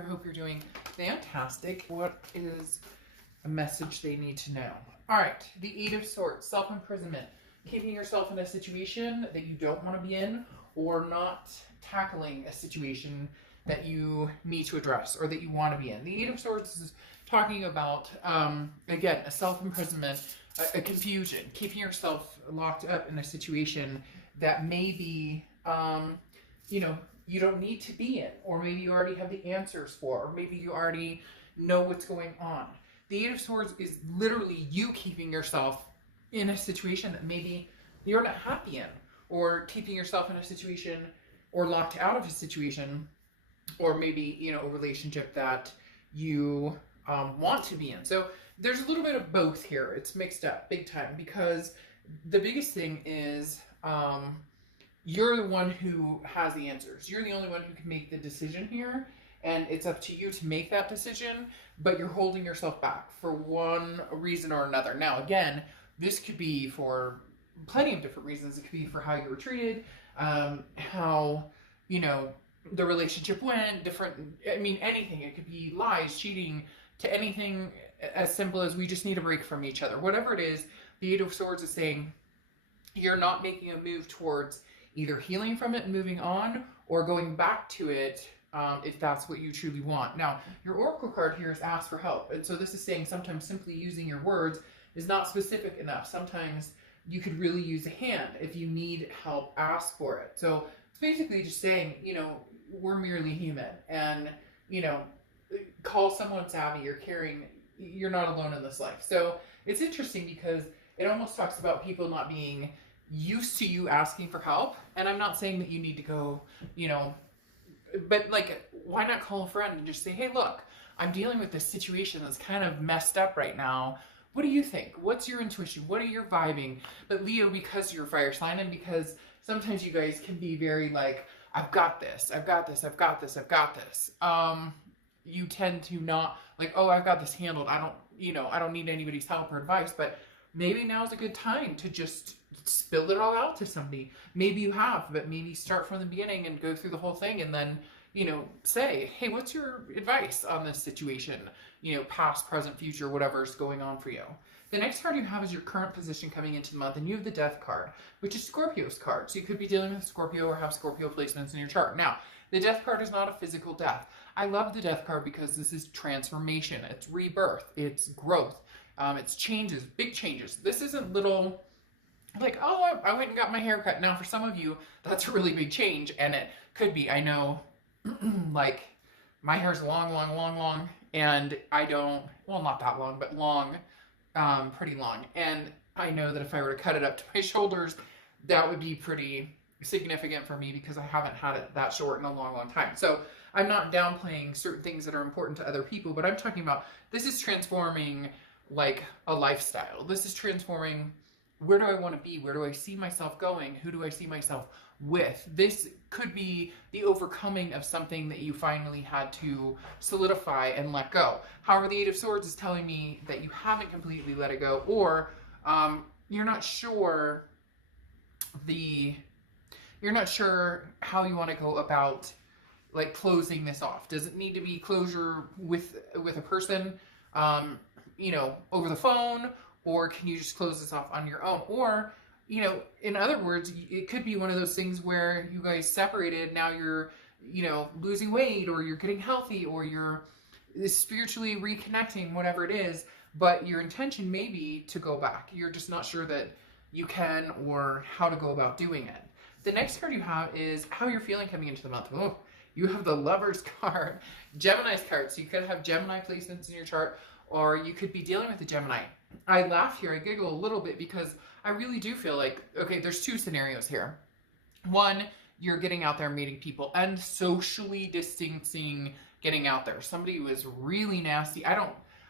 I hope you're doing fantastic. What is a message they need to know? All right, the Eight of Swords, self-imprisonment, keeping yourself in a situation that you don't want to be in, or not tackling a situation that you need to address or that you want to be in. The Eight of Swords is talking about, again, a self-imprisonment, a confusion, keeping yourself locked up in a situation that maybe, you know, you don't need to be in, or maybe you already have the answers for, or maybe you already know what's going on. The Eight of Swords is literally you keeping yourself in a situation that maybe you're not happy in, or keeping yourself in a situation or locked out of a situation, or maybe, you know, a relationship that you want to be in. So there's a little bit of both here. It's mixed up big time, because the biggest thing is you're the one who has the answers. You're the only one who can make the decision here, and it's up to you to make that decision, but you're holding yourself back for one reason or another. Now, again, this could be for plenty of different reasons. It could be for how you were treated, how, you know, the relationship went, different, I mean, anything. It could be lies, cheating, to anything as simple as we just need a break from each other. Whatever it is, the Eight of Swords is saying you're not making a move towards either healing from it and moving on, or going back to it if that's what you truly want. Now, your Oracle card here is ask for help. And so this is saying sometimes simply using your words is not specific enough. Sometimes you could really use a hand. If you need help, ask for it. So it's basically just saying, you know, we're merely human, and, you know, call someone savvy or caring. You're not alone in this life. So it's interesting because it almost talks about people not being used to you asking for help. And I'm not saying that you need to go, you know, but like, why not call a friend and just say, hey, look, I'm dealing with this situation that's kind of messed up right now. What do you think? What's your intuition? What are your vibing? But Leo, because you're a fire sign, and because sometimes you guys can be very like, I've got this, I've got this, I've got this, I've got this. You tend to not like, oh, I've got this handled. I don't, you know, I don't need anybody's help or advice, but maybe now's a good time to just spill it all out to somebody. Maybe you have, but maybe start from the beginning and go through the whole thing, and then, you know, say, hey, what's your advice on this situation? You know, past, present, future, whatever's going on for you. The next card you have is your current position coming into the month, and you have the Death card, which is Scorpio's card. So you could be dealing with Scorpio or have Scorpio placements in your chart. Now, the Death card is not a physical death. I love the Death card because this is transformation. It's rebirth. It's growth. It's changes, big changes. This isn't little, like, oh, I went and got my hair cut. Now, for some of you, that's a really big change, and it could be. I know, like, my hair's long, and I don't, well, not that long, but long, pretty long. And I know that if I were to cut it up to my shoulders, that would be pretty significant for me, because I haven't had it that short in a long time. So I'm not downplaying certain things that are important to other people, but I'm talking about, this is transforming like a lifestyle. This is transforming, where do I want to be? Where do I see myself going? Who do I see myself with? This could be the overcoming of something that you finally had to solidify and let go. However, the Eight of Swords is telling me that you haven't completely let it go, or you're not sure how you want to go about like closing this off. Does it need to be closure with a person, you know, over the phone, or can you just close this off on your own? Or, you know, in other words, it could be one of those things where you guys separated, now you're, you know, losing weight, or you're getting healthy, or you're spiritually reconnecting, whatever it is, but your intention may be to go back. You're just not sure that you can, or how to go about doing it. The next card you have is how you're feeling coming into the month. Oh, you have the Lover's card, Gemini's card. So you could have Gemini placements in your chart, or you could be dealing with a Gemini. I laugh here, I giggle a little bit, because I really do feel like, okay, there's two scenarios here. One, you're getting out there, meeting people, and socially distancing, getting out there. Somebody was really nasty. I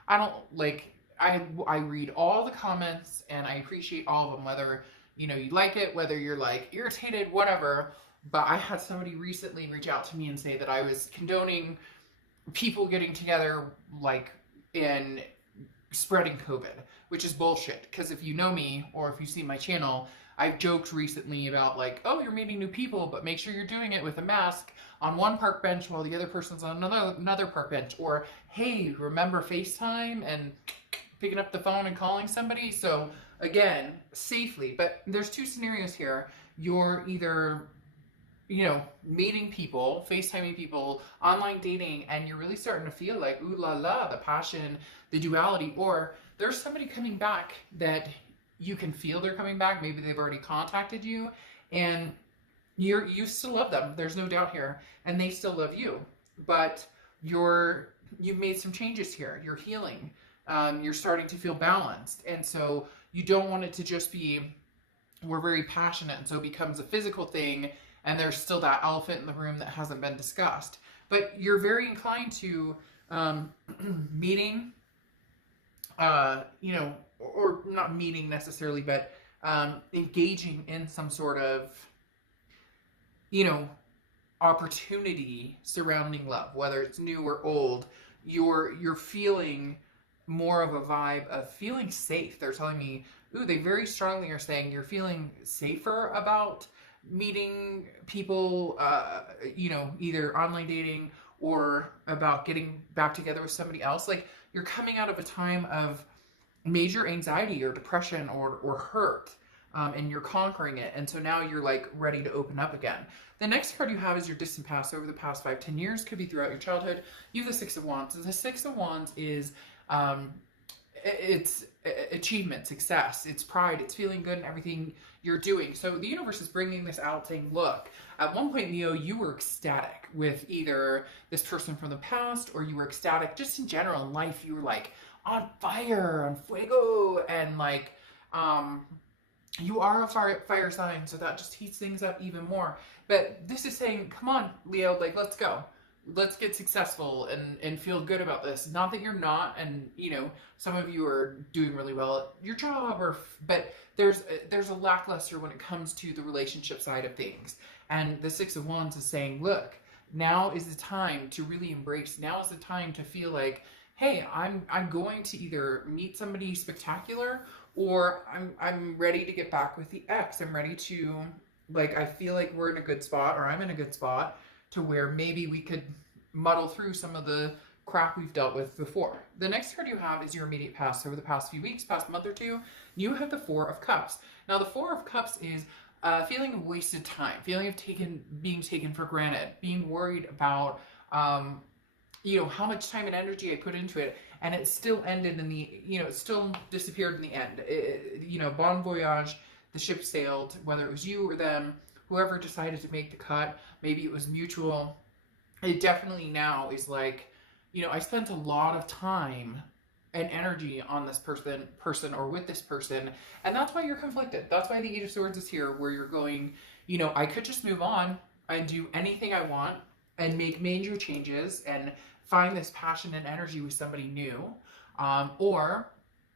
read all the comments, and I appreciate all of them, whether, you know, you like it, whether you're like irritated, whatever. But I had somebody recently reach out to me and say that I was condoning people getting together, like, in spreading COVID, which is bullshit. Because if you know me, or if you see my channel, I've joked recently about like, oh, you're meeting new people, but make sure you're doing it with a mask on one park bench while the other person's on another park bench. Or, hey, remember FaceTime and picking up the phone and calling somebody? So again, safely. But there's two scenarios here. You're either, you know, meeting people, FaceTiming people, online dating, and you're really starting to feel like, ooh la la, the passion, the duality, or there's somebody coming back that you can feel they're coming back. Maybe they've already contacted you, and you still love them. There's no doubt here, and they still love you. But you've made some changes here. You're healing. You're starting to feel balanced, and so you don't want it to just be, we're very passionate, and so it becomes a physical thing, and there's still that elephant in the room that hasn't been discussed. But you're very inclined to meeting, you know, or not meeting necessarily, but engaging in some sort of, you know, opportunity surrounding love, whether it's new or old. You're feeling more of a vibe of feeling safe. They're telling me, ooh, they very strongly are saying you're feeling safer about meeting people, you know, either online dating or about getting back together with somebody else. Like, you're coming out of a time of major anxiety or depression or hurt, and you're conquering it. And so now you're like ready to open up again. The next card you have is your distant past over the past 5-10 years. Could be throughout your childhood. You have the Six of Wands. The Six of Wands is it's achievement, success, it's pride, it's feeling good in everything you're doing. So the universe is bringing this out saying, look, at one point, Leo, you were ecstatic with either this person from the past, or you were ecstatic just in general in life. You were like on fire, on fuego, and like, you are a fire sign, so that just heats things up even more. But this is saying, come on, Leo, like, let's go. Let's get successful and feel good about this. Not that you're not, and you know, some of you are doing really well at your job, but there's a lackluster when it comes to the relationship side of things. And the Six of Wands is saying, look, now is the time to really embrace. Now is the time to feel like, hey, I'm going to either meet somebody spectacular, or I'm ready to get back with the ex. I'm ready to, like, I feel like we're in a good spot, or I'm in a good spot to where maybe we could muddle through some of the crap we've dealt with before. The next card you have is your immediate past. Over the past few weeks, past month or two, you have the Four of Cups. Now, the Four of Cups is a feeling of wasted time, feeling of being taken for granted, being worried about, you know, how much time and energy I put into it, and it still ended in the, you know, it still disappeared in the end. You know, bon voyage, the ship sailed, whether it was you or them, whoever decided to make the cut, maybe it was mutual. It definitely now is like, you know, I spent a lot of time and energy on this person or with this person, and that's why you're conflicted. That's why the Eight of Swords is here, where you're going, you know, I could just move on and do anything I want and make major changes and find this passion and energy with somebody new, or,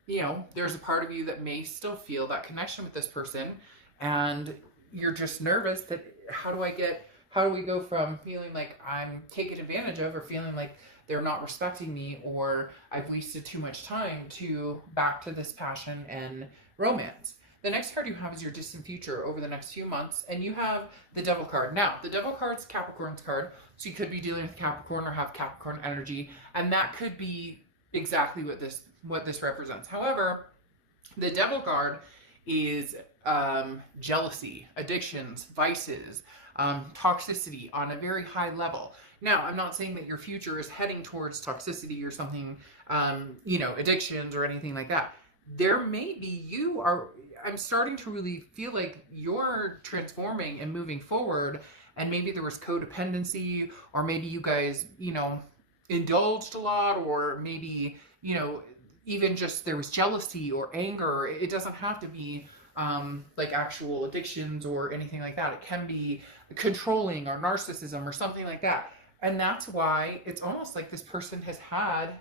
you know, there's a part of you that may still feel that connection with this person, and you're just nervous that how do we go from feeling like I'm taken advantage of, or feeling like they're not respecting me, or I've wasted too much time, to back to this passion and romance. The next card you have is your distant future over the next few months, and you have the Devil card. Now, the Devil card's Capricorn's card, so you could be dealing with Capricorn or have Capricorn energy, and that could be exactly what this represents. However, the Devil card is jealousy, addictions, vices, toxicity on a very high level. Now, I'm not saying that your future is heading towards toxicity or something, you know, addictions or anything like that. There may be, I'm starting to really feel like you're transforming and moving forward, and maybe there was codependency, or maybe you guys, you know, indulged a lot, or maybe, you know, even just there was jealousy or anger. It doesn't have to be like actual addictions or anything like that. It can be controlling or narcissism or something like that. And that's why it's almost like this person has had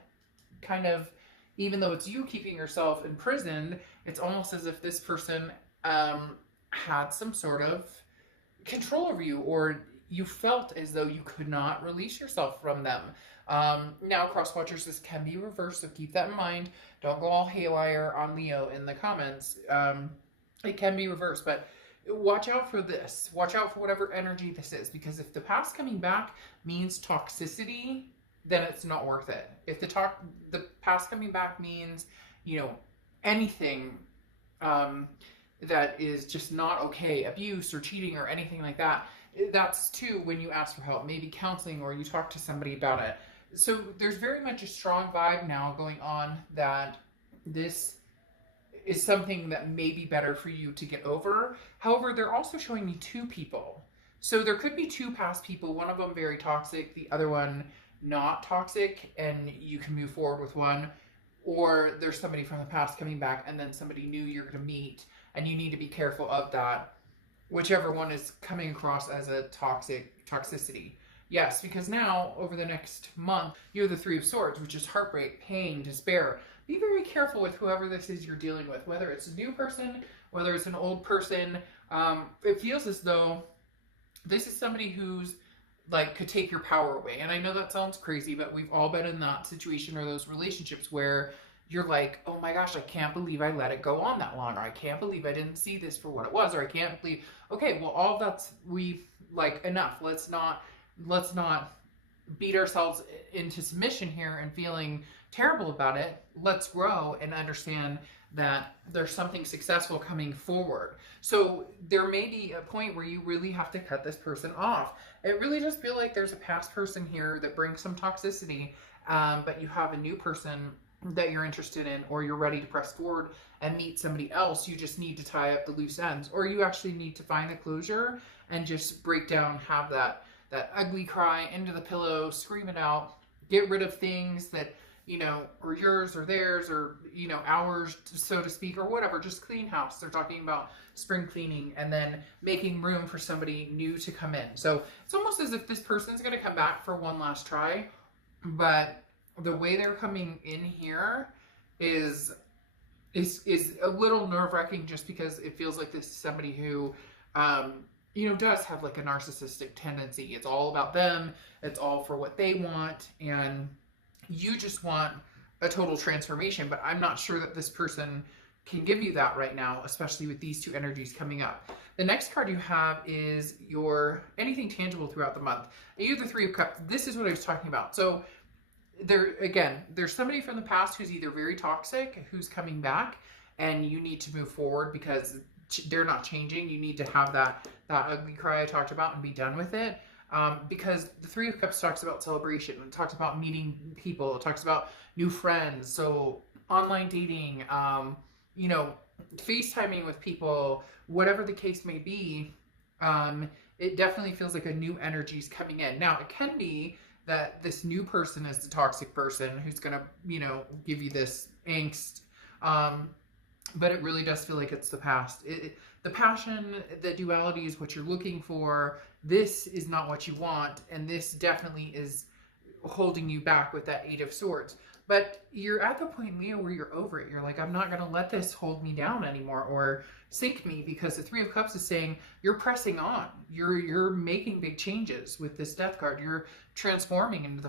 kind of, even though it's you keeping yourself imprisoned, it's almost as if this person had some sort of control over you, or you felt as though you could not release yourself from them. Now, cross watchers, this can be reversed, so keep that in mind. Don't go all haywire on Leo in the comments. It can be reversed, but watch out for this. Watch out for whatever energy this is, because if the past coming back means toxicity, then it's not worth it. If the past coming back means, you know, anything that is just not okay, abuse or cheating or anything like that, that's too when you ask for help, maybe counseling, or you talk to somebody about it. So there's very much a strong vibe now going on that this is something that may be better for you to get over. However, they're also showing me two people. So there could be two past people, one of them very toxic, the other one not toxic, and you can move forward with one. Or there's somebody from the past coming back, and then somebody new you're going to meet, and you need to be careful of that. Whichever one is coming across as a toxicity. Yes, because now, over the next month, you have the Three of Swords, which is heartbreak, pain, despair. Be very careful with whoever this is you're dealing with, whether it's a new person, whether it's an old person. It feels as though this is somebody who's like could take your power away. And I know that sounds crazy, but we've all been in that situation or those relationships where you're like, oh my gosh, I can't believe I let it go on that long, or I can't believe I didn't see this for what it was, or I can't believe, okay, well, all that's, we've like, enough. Let's not beat ourselves into submission here and feeling terrible about it. Let's grow and understand that there's something successful coming forward. So there may be a point where you really have to cut this person off. It really does feel like there's a past person here that brings some toxicity, but you have a new person that you're interested in, or you're ready to press forward and meet somebody else. You just need to tie up the loose ends, or you actually need to find the closure and just break down, have that ugly cry into the pillow, scream it out, get rid of things that, you know, are yours or theirs, or, you know, ours, so to speak, or whatever. Just clean house. They're talking about spring cleaning, and then making room for somebody new to come in. So it's almost as if this person's going to come back for one last try, but the way they're coming in here is a little nerve-wracking, just because it feels like this is somebody who, you know, does have like a narcissistic tendency. It's all about them. It's all for what they want. And you just want a total transformation, but I'm not sure that this person can give you that right now, especially with these two energies coming up. The next card you have is your anything tangible throughout the month. You have the Three of Cups. This is what I was talking about. So there's somebody from the past who's either very toxic, who's coming back, and you need to move forward because they're not changing. You need to have that ugly cry I talked about and be done with it. Because the Three of Cups talks about celebration. It talks about meeting people. It talks about new friends. So online dating, you know, FaceTiming with people, whatever the case may be. It definitely feels like a new energy is coming in. Now, it can be that this new person is the toxic person who's going to, you know, give you this angst. But it really does feel like it's the past. The passion, the duality is what you're looking for. This is not what you want. And this definitely is holding you back with that Eight of Swords. But you're at the point, Leo, where you're over it. You're like, I'm not going to let this hold me down anymore or sink me, because the Three of Cups is saying you're pressing on. You're making big changes with this Death card. You're transforming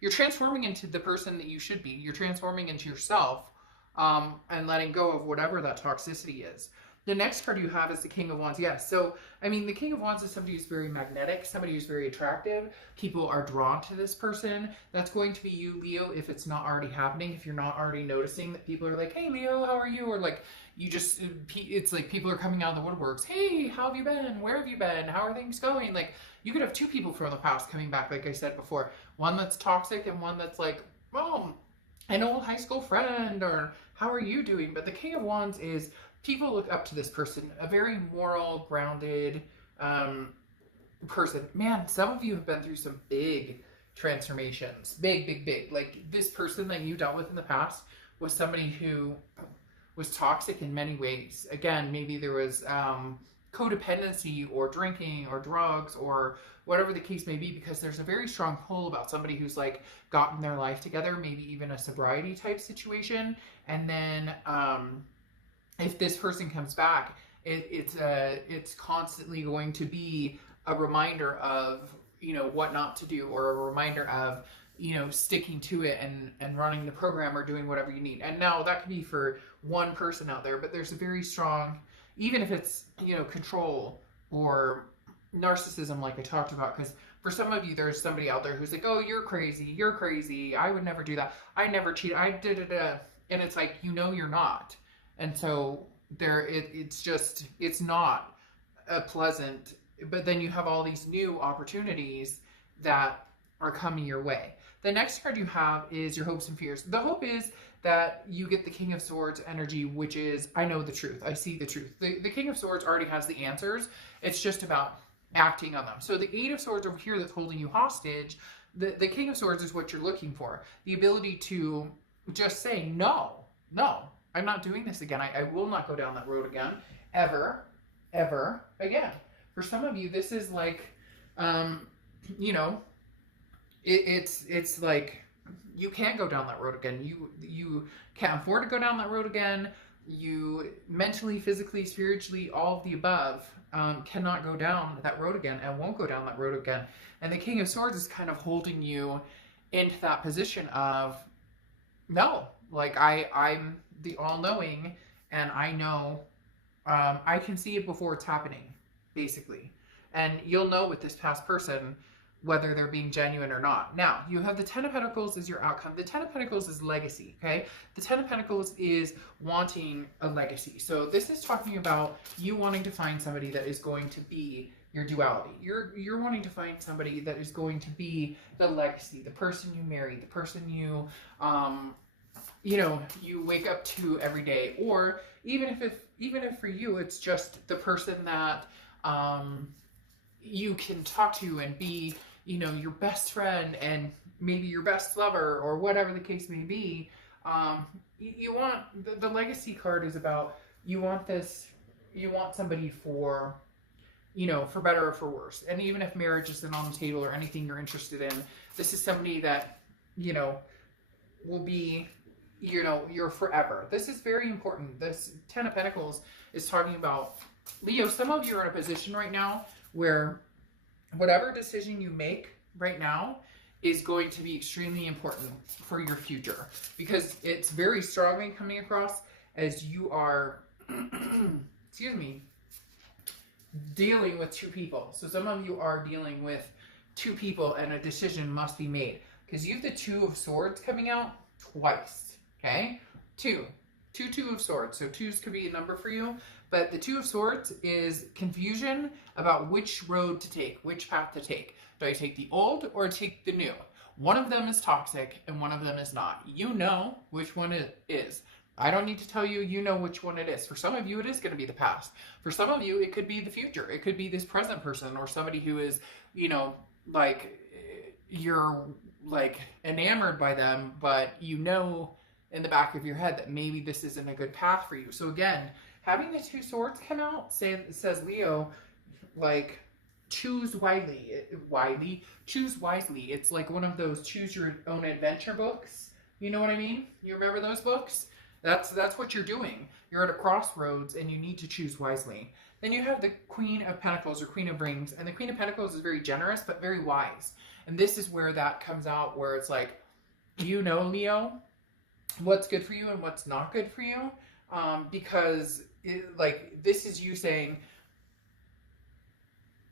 you're transforming into the person that you should be. You're transforming into yourself, and letting go of whatever that toxicity is. The next card you have is the King of Wands. Yes. So, I mean, the King of Wands is somebody who's very magnetic, somebody who's very attractive. People are drawn to this person. That's going to be you, Leo, if it's not already happening. If you're not already noticing that people are like, hey, Leo, how are you? Or like, it's like people are coming out of the woodworks. Hey, how have you been? Where have you been? How are things going? Like, you could have two people from the past coming back, like I said before. One that's toxic and one that's like, well, an old high school friend, or how are you doing? But the King of Wands is people look up to this person, a very moral, grounded person. Man, some of you have been through some big transformations. Big. Like, this person that you dealt with in the past was somebody who was toxic in many ways. Again, maybe there was codependency or drinking or drugs or whatever the case may be, because there's a very strong pull about somebody who's like gotten their life together, maybe even a sobriety type situation. And then if this person comes back, it's constantly going to be a reminder of you know, what not to do, or a reminder of, you know, sticking to it and running the program or doing whatever you need. And now that could be for one person out there, but there's a very strong, even if it's, you know, control or narcissism, like I talked about, because for some of you, there's somebody out there who's like, oh, you're crazy, I would never do that, I never cheat, I did it, and it's like, you know, you're not. And so it's just, it's not a pleasant, but then you have all these new opportunities that are coming your way. The next card you have is your hopes and fears. The hope is that you get the King of Swords energy, which is, I know the truth, I see the truth. The King of Swords already has the answers. It's just about acting on them. So the Eight of Swords over here that's holding you hostage, the King of Swords is what you're looking for. The ability to just say, no, I'm not doing this again. I will not go down that road again, ever again. For some of you, this is like, you know, it's like, you can't go down that road again. You can't afford to go down that road again. You mentally, physically, spiritually, all of the above, cannot go down that road again and won't go down that road again. And the King of Swords is kind of holding you into that position of, no, like I'm the all-knowing, and I know, I can see it before it's happening, basically. And you'll know with this past person whether they're being genuine or not. Now, you have the Ten of Pentacles as your outcome. The Ten of Pentacles is legacy, okay? The Ten of Pentacles is wanting a legacy. So this is talking about you wanting to find somebody that is going to be your duality. You're wanting to find somebody that is going to be the legacy, the person you marry, the person you, you know, you wake up to every day. Or even if for you, it's just the person that, you can talk to and be, you know, your best friend and maybe your best lover, or whatever the case may be. You want, the legacy card is about, you want somebody for, you know, for better or for worse. And even if marriage isn't on the table or anything you're interested in, this is somebody that, you know, will be, you know, your forever. This is very important. This Ten of Pentacles is talking about, Leo, some of you are in a position right now where whatever decision you make right now is going to be extremely important for your future, because it's very strongly coming across as you are, excuse me, dealing with two people. So some of you are dealing with two people and a decision must be made, because you have the Two of Swords coming out twice, okay? Two of Swords. So twos could be a number for you. But the Two of Swords is confusion about which road to take, which path to take. Do I take the old or take the new? One of them is toxic and one of them is not. You know which one it is. I don't need to tell you, you know which one it is. For some of you, it is going to be the past. For some of you, it could be the future. It could be this present person, or somebody who is, you know, like, you're like enamored by them, but you know in the back of your head that maybe this isn't a good path for you. So again, having the Two Swords come out says, Leo, like, choose wisely. Choose wisely. It's like one of those choose your own adventure books. You know what I mean? You remember those books? That's what you're doing. You're at a crossroads and you need to choose wisely. Then you have the Queen of Pentacles, or Queen of Rings. And the Queen of Pentacles is very generous, but very wise. And this is where that comes out, where it's like, you know, Leo, what's good for you and what's not good for you. Because like, this is you saying,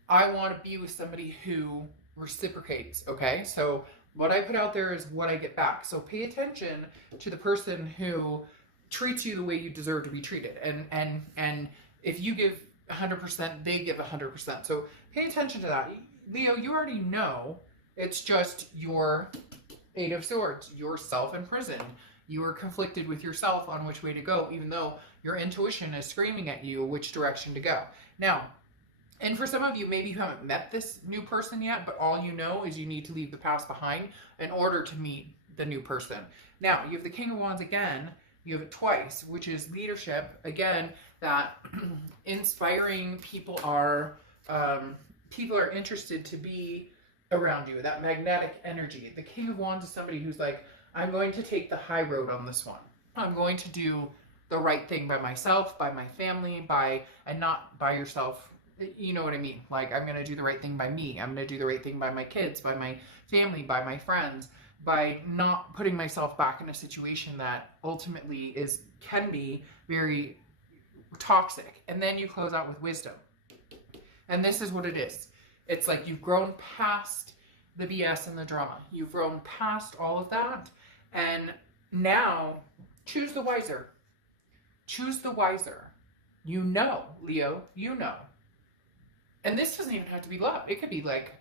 I want to be with somebody who reciprocates, okay? So what I put out there is what I get back. So pay attention to the person who treats you the way you deserve to be treated. And if you give 100%, they give 100%. So pay attention to that. Leo, you already know, it's just your Eight of Swords. You're self-imprisoned. You are conflicted with yourself on which way to go, even though your intuition is screaming at you which direction to go. Now, and for some of you, maybe you haven't met this new person yet, but all you know is you need to leave the past behind in order to meet the new person. Now, you have the King of Wands again. You have it twice, which is leadership. Again, that inspiring people are interested to be around you, that magnetic energy. The King of Wands is somebody who's like, I'm going to take the high road on this one. I'm going to do the right thing by myself, by my family, and not by yourself, You know what I mean? Like, I'm going to do the right thing by me. I'm going to do the right thing by my kids, by my family, by my friends, by not putting myself back in a situation that ultimately can be very toxic. And then you close out with wisdom. And this is what it is. It's like you've grown past the BS and the drama. You've grown past all of that. And now choose the wiser. Choose the wiser. You know, Leo, you know. And this doesn't even have to be love. It could be like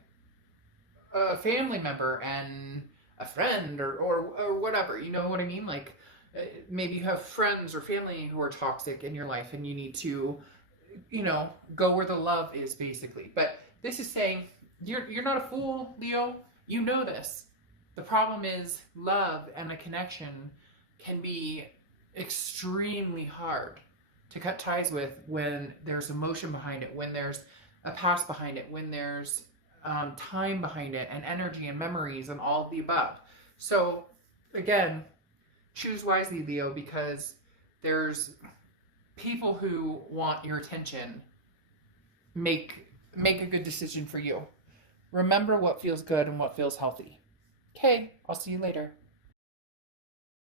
a family member and a friend or whatever. You know what I mean? Like maybe you have friends or family who are toxic in your life and you need to, you know, go where the love is basically. But this is saying you're not a fool, Leo. You know this. The problem is love and a connection can be extremely hard to cut ties with when there's emotion behind it, when there's a past behind it, when there's time behind it, and energy and memories and all of the above. So again, choose wisely, Leo, because there's people who want your attention. Make a good decision for you. Remember what feels good and what feels healthy. Okay, I'll see you later.